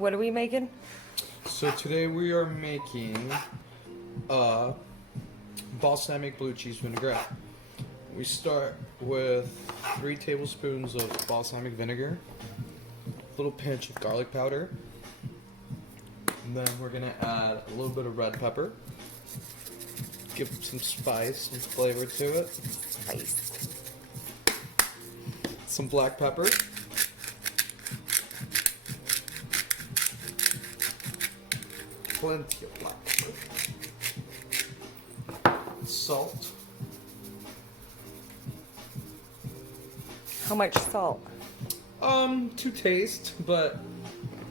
What are we making? So today we are making a balsamic blue cheese vinaigrette. We start with 3 tablespoons of balsamic vinegar, a little pinch of garlic powder, and then we're gonna add a little bit of red pepper, give some spice, some flavor to it, Spice. some black pepper, plenty of black pepper, salt, How much salt? to taste, but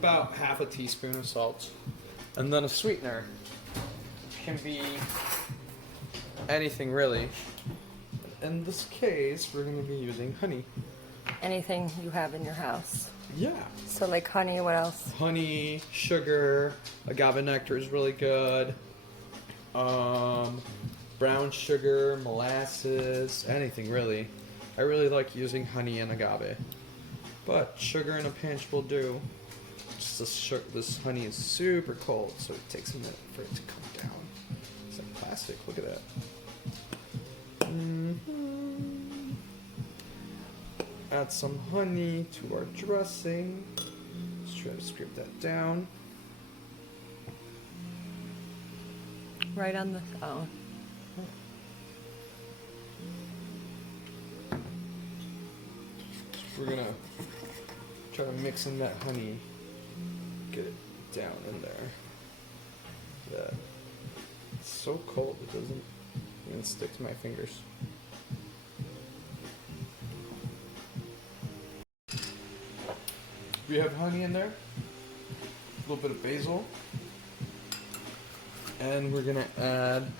about half a teaspoon of salt, and then a sweetener. Can be anything really. In this case, we're going to be using honey. Anything you have in your house. Yeah. So like honey, what else? Honey, sugar, agave nectar is really good. Brown sugar, molasses, anything really. I really like using honey and agave. But sugar in a pinch will do. Just this honey is super cold, so it takes a minute for it to come down. It's like plastic, look at that. Add some honey to our dressing. Let's try to scrape that down. Right on the, oh. We're gonna try to mix in that honey. Get it down in there. Yeah. It's so cold it doesn't even stick to my fingers. We have honey in there, a little bit of basil, and we're gonna add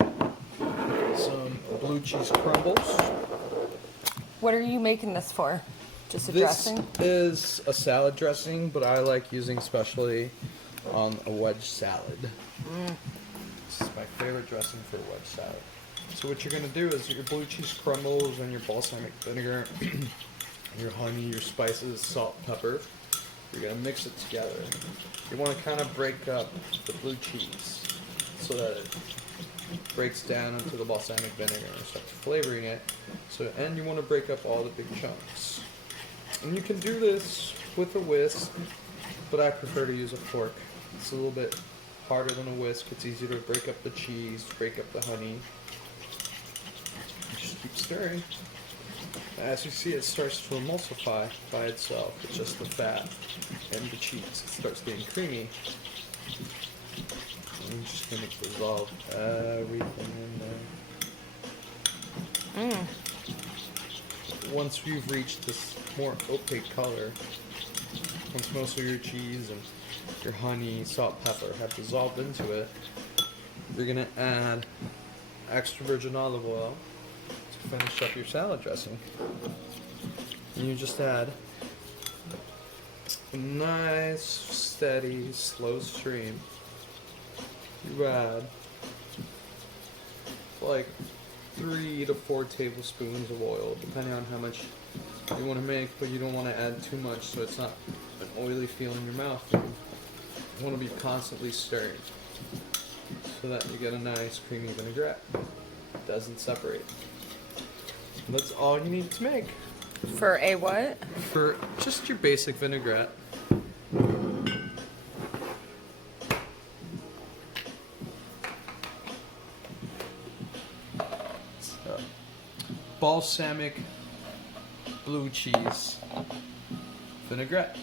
some blue cheese crumbles. What are you making this for? Just a This dressing? is a salad dressing, but I like using especially on a wedge salad. This is my favorite dressing for a wedge salad. So what you're gonna do is your blue cheese crumbles and your balsamic vinegar, your honey, your spices, salt, pepper. You're gonna mix it together. You want to kind of break up the blue cheese so that it breaks down into the balsamic vinegar and starts flavoring it. So, and you want to break up all the big chunks. And you can do this with a whisk, but I prefer to use a fork. It's a little bit harder than a whisk. It's easier to break up the cheese, break up the honey. Just keep stirring. As you see, it starts to emulsify by itself. It's just the fat and the cheese. It starts getting creamy. I'm just going to dissolve everything in there. Once you've reached this more opaque color, once most of your cheese and your honey, salt, pepper have dissolved into it, you're going to add extra virgin olive oil to finish up your salad dressing. And you just add a nice, steady, slow stream. You add like 3 to 4 tablespoons of oil, depending on how much you want to make, but you don't want to add too much so it's not an oily feel in your mouth. You want to be constantly stirring so that you get a nice creamy vinaigrette. It doesn't separate. And that's all you need to make. For a what? For just your basic vinaigrette. So, balsamic blue cheese vinaigrette.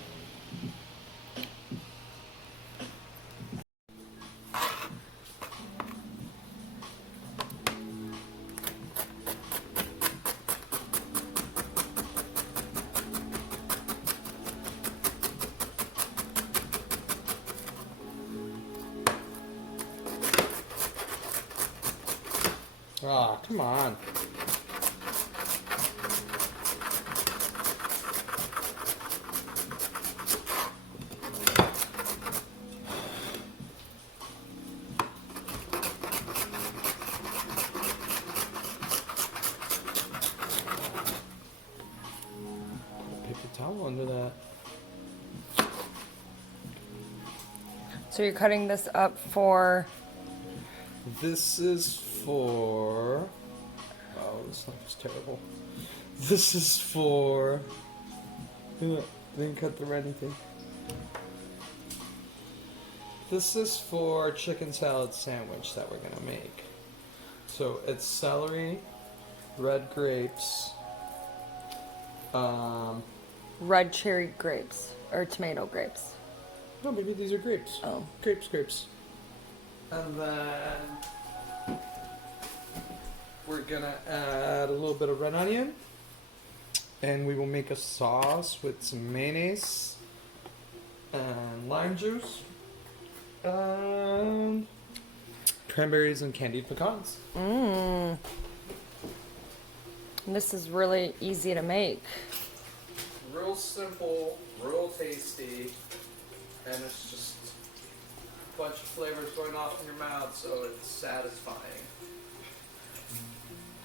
Ah, come on. Paper towel under that. So you're cutting this up for... This is for... Oh, this knife is terrible. This is for... Didn't cut through anything. This is for chicken salad sandwich that we're gonna make. So it's celery, red grapes, Red cherry grapes, or tomato grapes. no, maybe these are grapes. Oh. Grapes. And then we're gonna add a little bit of red onion. And we will make a sauce with some mayonnaise and lime juice. And cranberries and candied pecans. Mmm. This is really easy to make. Real simple, real tasty, and it's just a bunch of flavors going off in your mouth, so it's satisfying.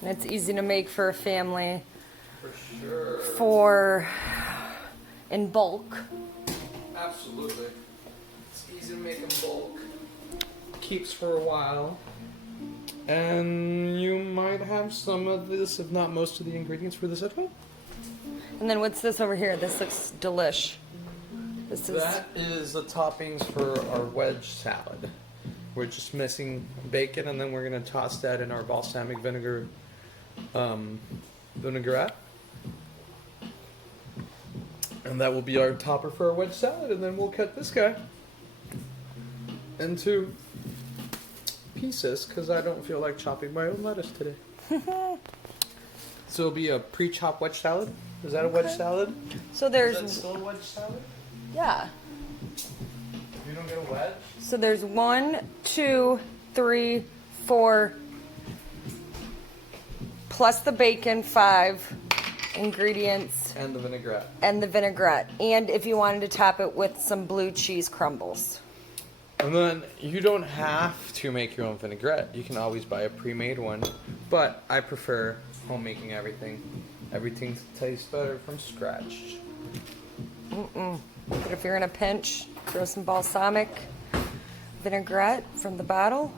And it's easy to make for a family. For sure. For in bulk. Absolutely. It's easy to make in bulk. Keeps for a while. And you might have some of this, if not most of the ingredients for this at home. And then what's this over here? This looks delish. This is... That is the toppings for our wedge salad. We're just missing bacon, and then we're going to toss that in our balsamic vinegar vinaigrette. And that will be our topper for our wedge salad, and then we'll cut this guy into pieces because I don't feel like chopping my own lettuce today. So it'll be a pre-chopped wedge salad. Is that a wedge salad? So there's... Is that still a wedge salad? Yeah. You don't get a wedge? So there's 1, 2, 3, 4, plus the bacon, 5 ingredients. And the vinaigrette. And the vinaigrette. And if you wanted to top it with some blue cheese crumbles. And then you don't have to make your own vinaigrette. You can always buy a pre-made one. But I prefer homemaking everything. Everything tastes better from scratch. But if you're in a pinch, throw some balsamic vinaigrette from the bottle.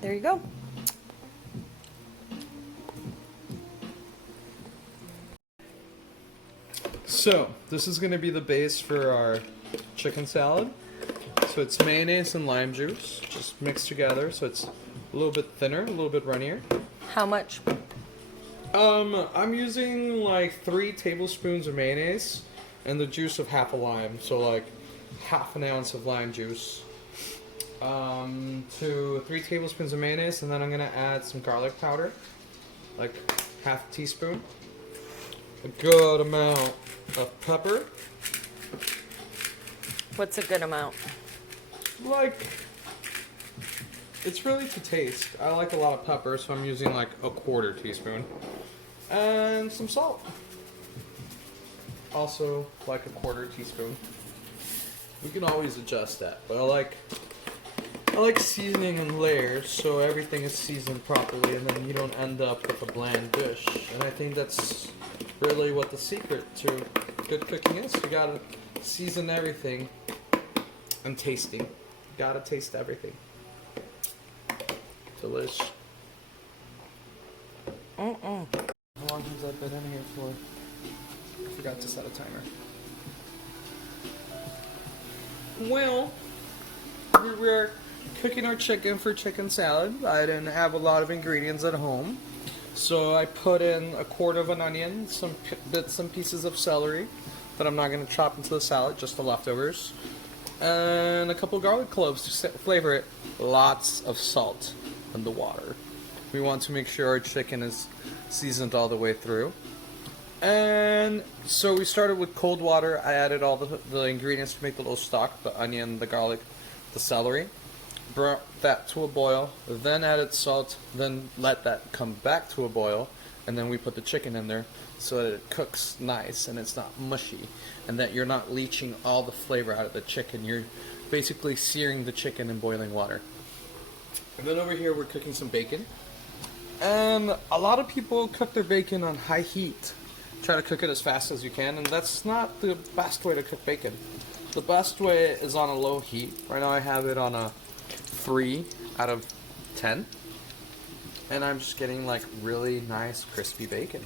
There you go. So, this is going to be the base for our chicken salad. So it's mayonnaise and lime juice, just mixed together, so it's a little bit thinner, a little bit runnier. How much? I'm using like 3 tablespoons of mayonnaise and the juice of half a lime, so like half an ounce of lime juice. To 3 tablespoons of mayonnaise, and then I'm gonna add some garlic powder, like half a teaspoon. A good amount of pepper. What's a good amount? Like, it's really to taste. I like a lot of pepper, so I'm using like a 1/4 teaspoon. And some salt. Also like a 1/4 teaspoon. We can always adjust that, but I like seasoning in layers so everything is seasoned properly and then you don't end up with a bland dish. And I think that's really what the secret to good cooking is. You gotta season everything and tasting. You gotta taste everything. Delish. How long has that been in here for? I forgot to set a timer. Well, we were cooking our chicken for chicken salad. I didn't have a lot of ingredients at home. So I put in a 1/4 of an onion, some bits and pieces of celery that I'm not going to chop into the salad, just the leftovers, and a couple garlic cloves to flavor it. Lots of salt in the water. We want to make sure our chicken is seasoned all the way through. And so we started with cold water. I added all the ingredients to make the little stock, the onion, the garlic, the celery. Brought that to a boil, then added salt, then let that come back to a boil, and then we put the chicken in there so that it cooks nice and it's not mushy, and that you're not leaching all the flavor out of the chicken. You're basically searing the chicken in boiling water. And then over here we're cooking some bacon. And a lot of people cook their bacon on high heat. Try to cook it as fast as you can, and that's not the best way to cook bacon. The best way is on a low heat. Right now I have it on a 3 out of 10. And I'm just getting like really nice crispy bacon.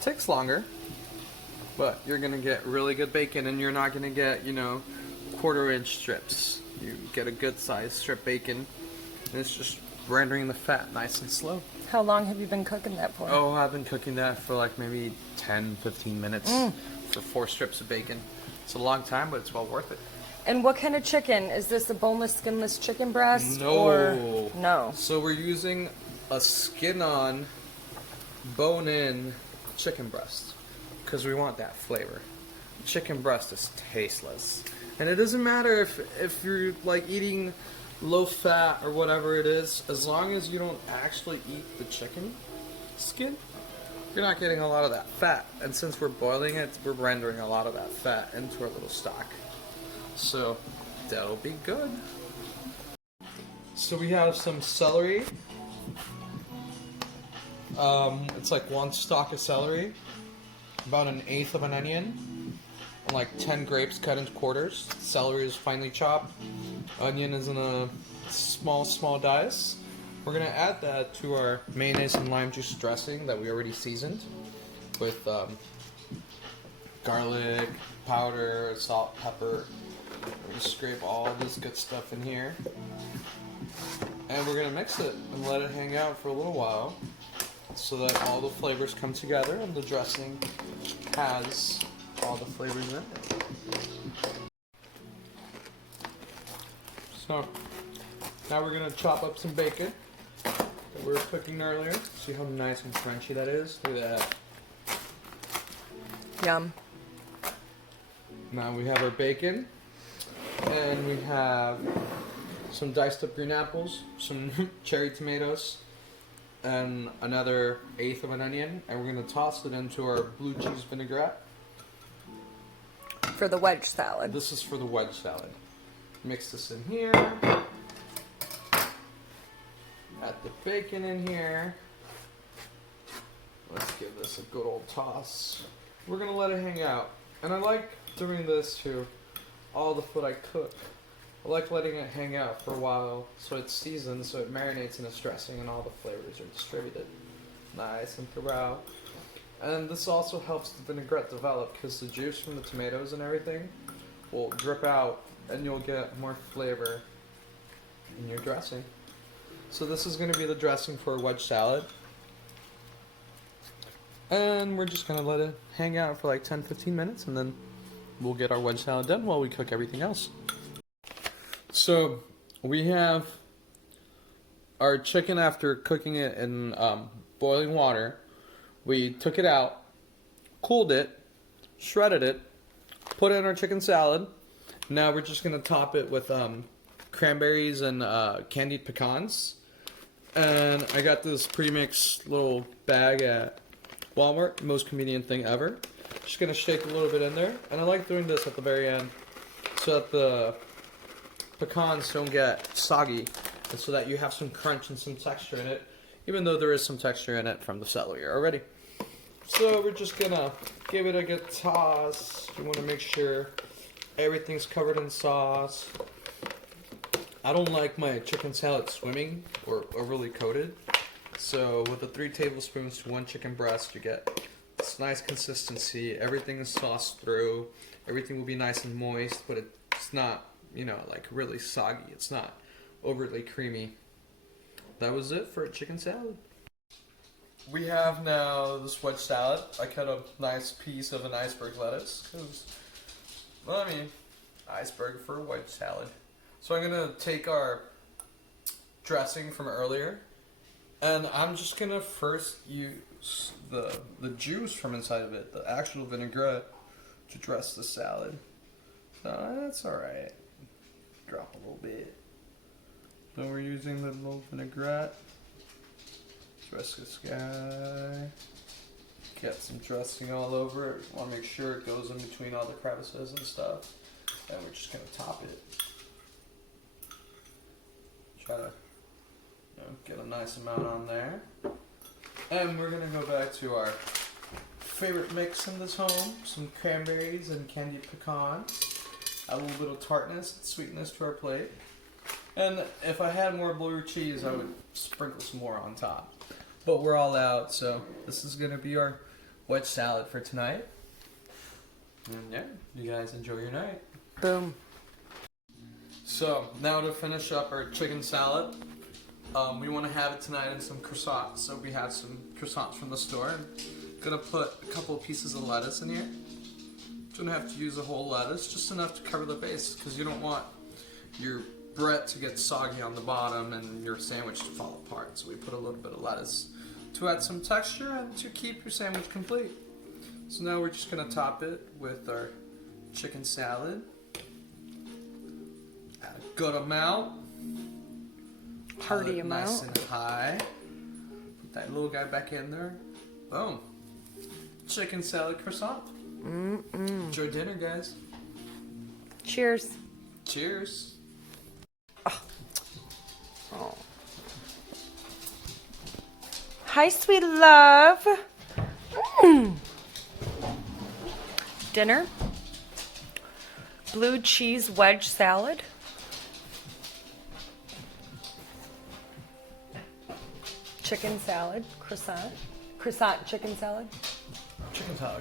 Takes longer, but you're gonna get really good bacon, and you're not gonna get, you know, 1/4-inch strips. You get a good sized strip bacon, and it's just rendering the fat nice and slow. How long have you been cooking that for? Oh, I've been cooking that for like maybe 10-15 minutes for 4 strips of bacon. It's a long time, but it's well worth it. And what kind of chicken? Is this a boneless, skinless chicken breast? No. Or no? So we're using a skin-on, bone-in chicken breast because we want that flavor. Chicken breast is tasteless, and it doesn't matter if you're like eating low fat or whatever it is, as long as you don't actually eat the chicken skin, you're not getting a lot of that fat. And since we're boiling it, we're rendering a lot of that fat into our little stock, so that'll be good. So we have some celery. It's like 1 stalk of celery, about 1/8 of an onion, and like 10 grapes cut into quarters. Celery is finely chopped. Onion is in a small dice. We're gonna add that to our mayonnaise and lime juice dressing that we already seasoned with garlic powder, salt, pepper. We're gonna scrape all this good stuff in here, and we're gonna mix it and let it hang out for a little while, so that all the flavors come together and the dressing has all the flavors in it. So now we're gonna chop up some bacon that we were cooking earlier. See how nice and crunchy that is? Look at that. Yum. Now we have our bacon, and we have some diced up green apples, some cherry tomatoes, and another 1/8 of an onion, and we're going to toss it into our blue cheese vinaigrette. For the wedge salad. This is for the wedge salad. Mix this in here. Add the bacon in here. Let's give this a good old toss. We're going to let it hang out. And I like doing this to all the food I cook. I like letting it hang out for a while so it's seasoned, so it marinates in its dressing and all the flavors are distributed nice and throughout. And this also helps the vinaigrette develop because the juice from the tomatoes and everything will drip out and you'll get more flavor in your dressing. So this is going to be the dressing for a wedge salad. And we're just going to let it hang out for like 10-15 minutes, and then we'll get our wedge salad done while we cook everything else. So we have our chicken after cooking it in boiling water. We took it out, cooled it, shredded it, put it in our chicken salad. Now we're just going to top it with cranberries and candied pecans. And I got this pre-mixed little bag at Walmart, most convenient thing ever. Just going to shake a little bit in there. And I like doing this at the very end so that the pecans don't get soggy, and so that you have some crunch and some texture in it, even though there is some texture in it from the celery already. So we're just gonna give it a good toss. You want to make sure everything's covered in sauce. I don't like my chicken salad swimming or overly coated, so with the 3 tablespoons to 1 chicken breast, you get this nice consistency. Everything is sauced through. Everything will be nice and moist, but it's not, you know, like really soggy. It's not overly creamy. That was it for a chicken salad. We have now this wedge salad. I cut a nice piece of an iceberg lettuce because, well, I mean, iceberg for a wedge salad. So I'm gonna take our dressing from earlier, and I'm just gonna first use the juice from inside of it, the actual vinaigrette, to dress the salad. So that's all right. Drop a little bit. So we're using the little vinaigrette. Dress this guy. Get some dressing all over it. Want to make sure it goes in between all the crevices and stuff. And we're just gonna top it. Try to, you know, get a nice amount on there. And we're gonna go back to our favorite mix in this home: some cranberries and candied pecans. Add a little bit of tartness, sweetness to our plate. And if I had more blue cheese, I would sprinkle some more on top. But we're all out, so this is gonna be our wedge salad for tonight. And yeah, you guys enjoy your night. Boom. So now to finish up our chicken salad, we want to have it tonight in some croissants. So we have some croissants from the store. I'm gonna put a couple of pieces of lettuce in here. Don't have to use a whole lettuce, just enough to cover the base, because you don't want your bread to get soggy on the bottom and your sandwich to fall apart. So we put a little bit of lettuce to add some texture and to keep your sandwich complete. So now we're just gonna top it with our chicken salad. Add a good amount. Hearty amount. Nice and high. Put that little guy back in there. Boom. Chicken salad croissant. Enjoy dinner, guys. Cheers. Cheers. Oh. Hi, sweet love. Dinner. Blue cheese wedge salad. Chicken salad. Croissant chicken salad. Chicken salad.